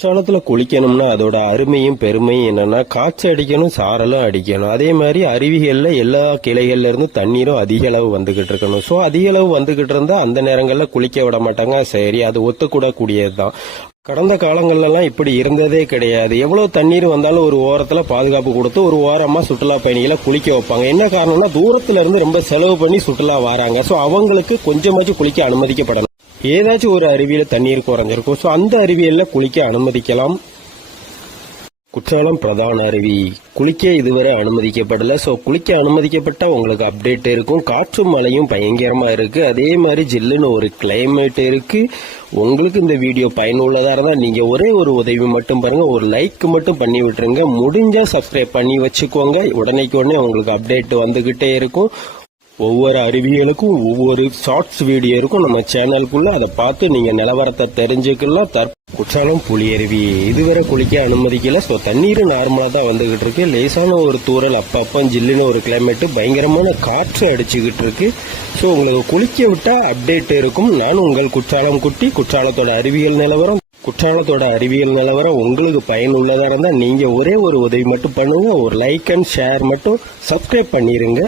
குற்றாலத்துல குளிக்கணும்னா அதோட அருமையும் பெருமையும் என்னன்னா காய்ச்சி அடிக்கணும், சாரலும் அடிக்கணும். அதே மாதிரி அருவிகள்ல எல்லா கிளைகள்ல இருந்து தண்ணீரும் அதிக அளவு வந்துகிட்டு இருக்கணும். ஸோ அதிக அளவு வந்துகிட்டு இருந்தா அந்த நேரங்கள்ல குளிக்க விட மாட்டாங்க. சரி, அது ஒத்துக்கூடக்கூடியதுதான். கடந்த காலங்கள்லாம் இப்படி இருந்ததே கிடையாது. எவ்வளவு தண்ணீர் வந்தாலும் ஒரு ஓரத்துல பாதுகாப்பு கொடுத்து ஒரு ஓரமா சுற்றுலா பயணிகளை குளிக்க வைப்பாங்க. என்ன காரணம்னா தூரத்துல இருந்து ரொம்ப செலவு பண்ணி சுற்றுலா வராங்க. ஸோ அவங்களுக்கு கொஞ்சமாச்சும் குளிக்க அனுமதிக்கப்படணும். ஏதாச்சும் ஒரு அருவியில தண்ணீர் குறைஞ்சிருக்கும். ஸோ அந்த அருவியில குளிக்க அனுமதிக்கலாம். குற்றாலம் பிரதான அருவி குளிக்க இதுவரை அனுமதிக்கப்படல. ஸோ குளிக்க அனுமதிக்கப்பட்டா உங்களுக்கு அப்டேட் இருக்கும். காற்றும் மழையும் பயங்கரமா இருக்கு. அதே மாதிரி ஜில்லுன்னு ஒரு கிளைமேட் இருக்கு. உங்களுக்கு இந்த வீடியோ பயனுள்ளதா இருந்தா நீங்க ஒரே ஒரு உதவி மட்டும் பாருங்க, ஒரு லைக் மட்டும் பண்ணி விட்டுருங்க. முடிஞ்சா சப்ஸ்கிரைப் பண்ணி வச்சுக்கோங்க. உடனேக்கு உடனே உங்களுக்கு அப்டேட் வந்துகிட்டே இருக்கும். ஒவ்வொரு அறிவியலுக்கும் ஒவ்வொரு ஷார்ட்ஸ் வீடியோ இருக்கும் நம்ம சேனலுக்குள்ள. அதை பார்த்து நீங்க நிலவரத்தை தெரிஞ்சுக்கலாம். குற்றாலம் புலியருவி இதுவரை குளிக்க அனுமதிக்கல. ஸோ தண்ணீர் நார்மலா தான் வந்துகிட்டு இருக்கு. லேசான ஒரு தூரல், அப்பப்ப ஜில்லுன்னு ஒரு கிளைமேட், பயங்கரமான காற்று அடிச்சுக்கிட்டு இருக்கு. ஸோ உங்களுக்கு குளிக்க விட்டா அப்டேட் இருக்கும். நான் உங்கள் குற்றாலம் குட்டி. குற்றாலத்தோட அறிவியல் நிலவரம் உங்களுக்கு பயனுள்ளதா இருந்தா நீங்க ஒரே ஒரு உதவி மட்டும் பண்ணுங்க, ஒரு லைக் அண்ட் ஷேர் மட்டும், சப்ஸ்கிரைப் பண்ணிருங்க.